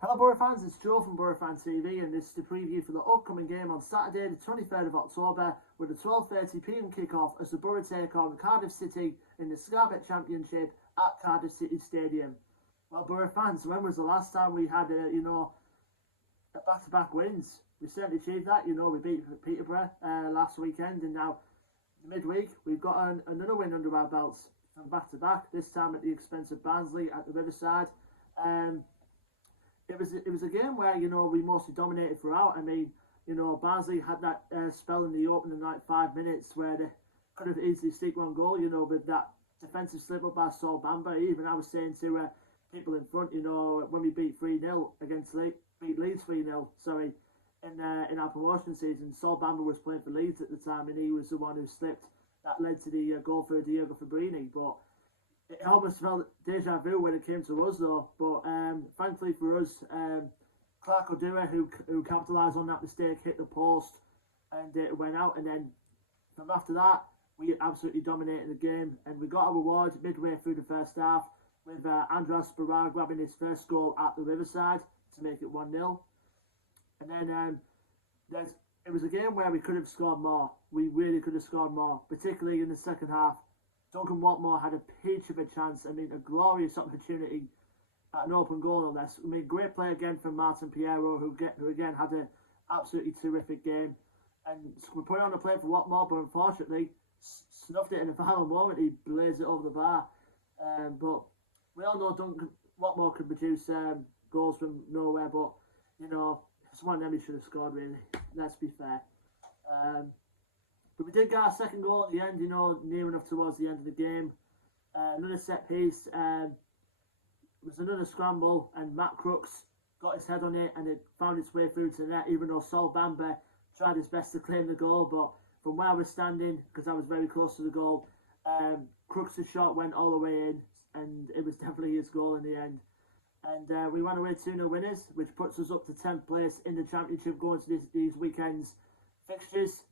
Hello Boro fans, it's Joe from Boro Fan TV and this is the preview for the upcoming game on Saturday the 23rd of October with a 12:30pm kick-off as the Boro take on Cardiff City in the Scarbet Championship at Cardiff City Stadium. Well Boro fans, when was the last time we had a back-to-back wins? We certainly achieved that, we beat Peterborough last weekend, and now midweek we've got another win under our belts from back-to-back, this time at the expense of Barnsley at the Riverside. It was a game where we mostly dominated throughout. I mean, Barnsley had that spell in the opening 5 minutes where they could have easily sneaked one goal. With that defensive slip up by Sol Bamba. Even I was saying to people in front, when we beat 3-0 against beat Leeds 3-0, sorry, in our promotion season, Sol Bamba was playing for Leeds at the time, and he was the one who slipped. That led to the goal for Diego Fabrini, but it almost felt deja vu when it came to us though, but thankfully for us, Clark Odua, who capitalised on that mistake, hit the post and it went out, and then from after that we absolutely dominated the game and we got our reward midway through the first half with Andras Barra grabbing his first goal at the Riverside to make it 1-0. And then it was a game where we could have scored more. We really could have scored more, particularly in the second half. Duncan Watmore had a peach of a chance. I mean, a glorious opportunity at an open goal, no less. I mean, great play again from Martin Piero, who again had an absolutely terrific game. And we put it on the plate for Watmore, but unfortunately, snuffed it in the final moment. He blazed it over the bar. But we all know Duncan Watmore could produce goals from nowhere, but, it's one of them he should have scored, really. Let's be fair. But we did get our second goal at the end, near enough towards the end of the game. Another set piece. It was another scramble, and Matt Crooks got his head on it, and it found its way through to the net, even though Sol Bamba tried his best to claim the goal. But from where I was standing, because I was very close to the goal, Crooks' shot went all the way in, and it was definitely his goal in the end. And we went away 2-0 winners, which puts us up to 10th place in the championship going to these weekends' fixtures.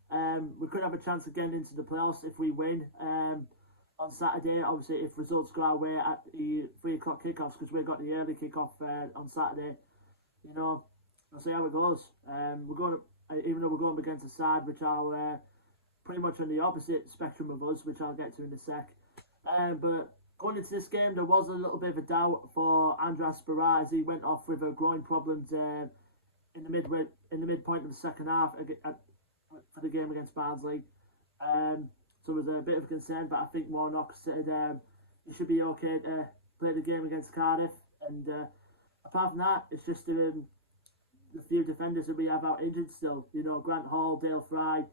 We could have a chance of getting into the playoffs if we win on Saturday. Obviously, if results go our way at the 3 o'clock kickoffs, because we've got the early kickoff on Saturday. We'll see how it goes. We're going to, even though we're going against a side which are pretty much on the opposite spectrum of us, which I'll get to in a sec. But going into this game, there was a little bit of a doubt for Andras Barra as he went off with groin problems in the midpoint of the second half for the game against Barnsley. So it was a bit of a concern, but I think Warnock said he should be okay to play the game against Cardiff. And apart from that, it's just the few defenders that we have out injured still. Grant Hall, Dale Fry,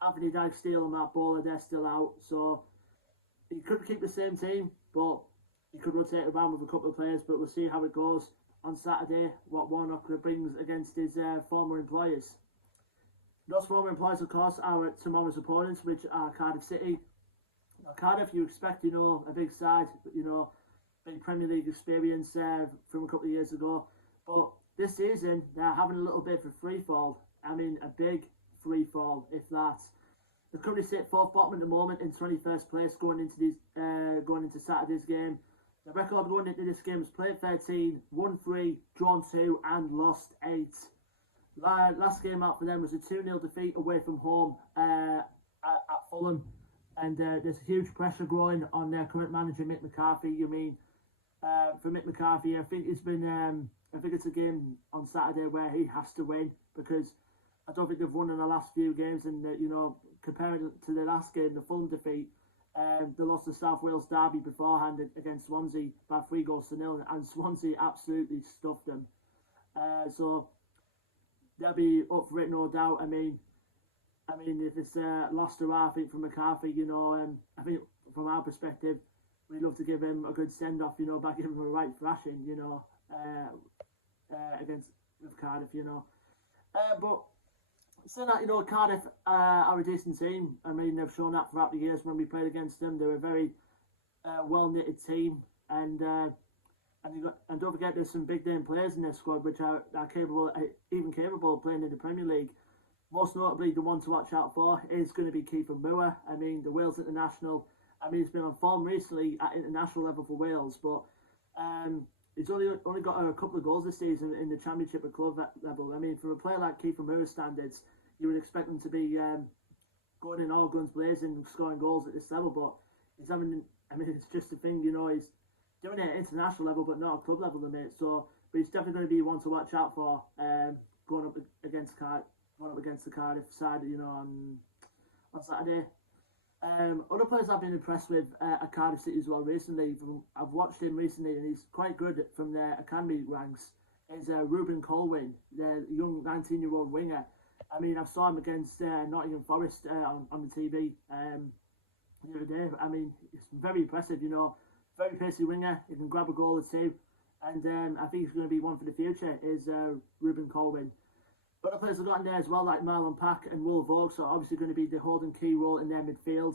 Anthony Dyke-Steele and Matt Bowler, they're still out. So he could keep the same team, but he could rotate around with a couple of players. But we'll see how it goes on Saturday, what Warnock brings against his former employers. Those former employers, of course, are tomorrow's opponents, which are Cardiff City. Now, Cardiff, you expect, a big side, big Premier League experience from a couple of years ago. But this season, they're having a little bit of a free fall. I mean, a big free fall, if that. They currently sit 4th bottom at the moment in 21st place going into Saturday's game. The record going into this game is played 13, won 3, drawn 2, and lost 8. Last game out for them was a 2-0 defeat away from home at Fulham, and there's huge pressure growing on their current manager Mick McCarthy. For Mick McCarthy, I think it's a game on Saturday where he has to win, because I don't think they've won in the last few games, and comparing it to the last game, the Fulham defeat, they lost the South Wales derby beforehand against Swansea by 3-0, and Swansea absolutely stuffed them. So they'll be up for it, no doubt. I mean, if it's lost or I think from McCarthy, I think from our perspective, we'd love to give him a good send-off, by giving him a right thrashing, with Cardiff, But saying that, Cardiff are a decent team. I mean, they've shown that throughout the years when we played against them. They're a very well-knitted team, and don't forget, there's some big name players in their squad which are capable of playing in the Premier League. Most notably, the one to watch out for is going to be Kiefer Moore. I mean, the Wales international. I mean, he's been on form recently at international level for Wales, but he's only got a couple of goals this season in the Championship at club level. I mean, for a player like Keith Murray's standards, you would expect him to be going in all guns blazing, scoring goals at this level. But he's having, I mean, it's just a thing, you know, he's doing it at international level, but not at club level, mate. So, but he's definitely going to be one to watch out for going up against the Cardiff side, you know, on Saturday. Other players I've been impressed with at Cardiff City as well recently. I've watched him recently, and he's quite good from their academy ranks. Is Ruben Colwyn, the young 19-year-old winger. I mean, I saw him against Nottingham Forest on the TV the other day. I mean, it's very impressive, you know. Very pacey winger. He can grab a goal or two. And I think he's going to be one for the future, is Ruben Colwyn. Other players have got in there as well, like Marlon Pack and Will Vogts, are obviously going to be the holding key role in their midfield.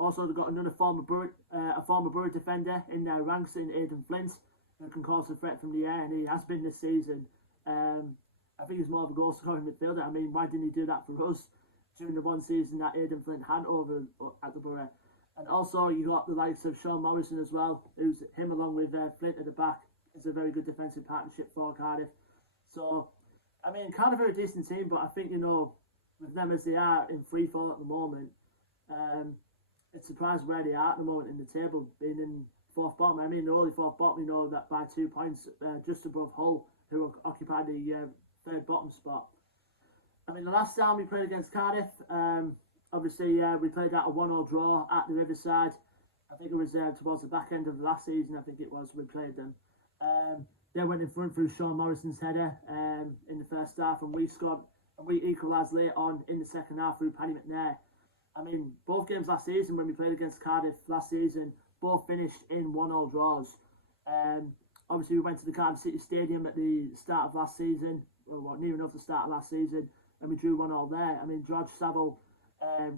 Also, they've got another former Borough defender in their ranks in Aidan Flint, who can cause a threat from the air, and he has been this season. I think he's more of a goal-scoring midfielder. I mean, why didn't he do that for us during the one season that Aidan Flint had over at the Borough? And also, you got the likes of Sean Morrison as well, who's him along with Flint at the back is a very good defensive partnership for Cardiff. So, I mean, Cardiff are a decent team, but I think, you know, with them as they are in free fall at the moment, it's surprised where they are at the moment in the table, being in fourth bottom. I mean, they're only fourth bottom, you know, that by 2 points, just above Hull, who occupy the third bottom spot. I mean, the last time we played against Cardiff, obviously we played out a 1-1 draw at the Riverside. I think it was towards the back end of the last season, I think it was, we played them. They went in front through Sean Morrison's header in the first half, and we scored, and we equalised late on in the second half through Paddy McNair. I mean, both games last season, when we played against Cardiff last season, both finished in 1-1 draws. Obviously, we went to the Cardiff City Stadium at the start of last season, or near enough the start of last season, and we drew 1-1 there. I mean, George Saville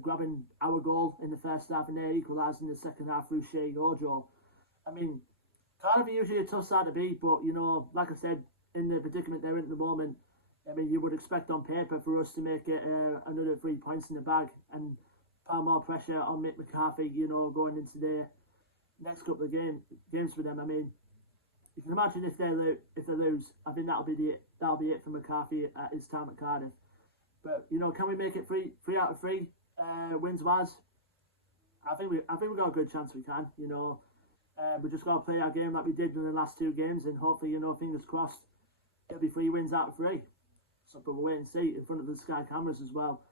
grabbing our goal in the first half and they equalising in the second half through Shea Ojo. I mean, Cardiff are usually a tough side to beat, but, you know, like I said, in the predicament they're in at the moment, I mean, you would expect on paper for us to make it another 3 points in the bag and pile more pressure on Mick McCarthy, you know, going into the next couple of games for them. I mean, you can imagine if they lose, I think that'll be it for McCarthy at his time at Cardiff. But, you know, can we make it 3 out of 3 wins wise? I think we got a good chance we can, you know. We just got to play our game like we did in the last 2 games, and hopefully, you know, fingers crossed, it'll be 3 wins out of 3. So, but we'll wait and see in front of the Sky cameras as well.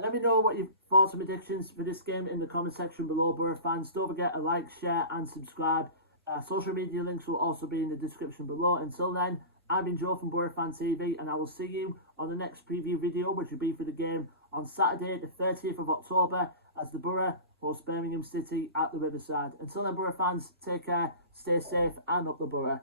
Let me know what your thoughts and predictions for this game in the comment section below, Boro fans. Don't forget to like, share and subscribe. Social media links will also be in the description below. Until then, I've been Joe from Boro Fan TV, and I will see you on the next preview video, which will be for the game on Saturday, the 30th of October, as the Boro host Birmingham City at the Riverside. Until then, Boro fans, take care, stay safe, and up the Boro.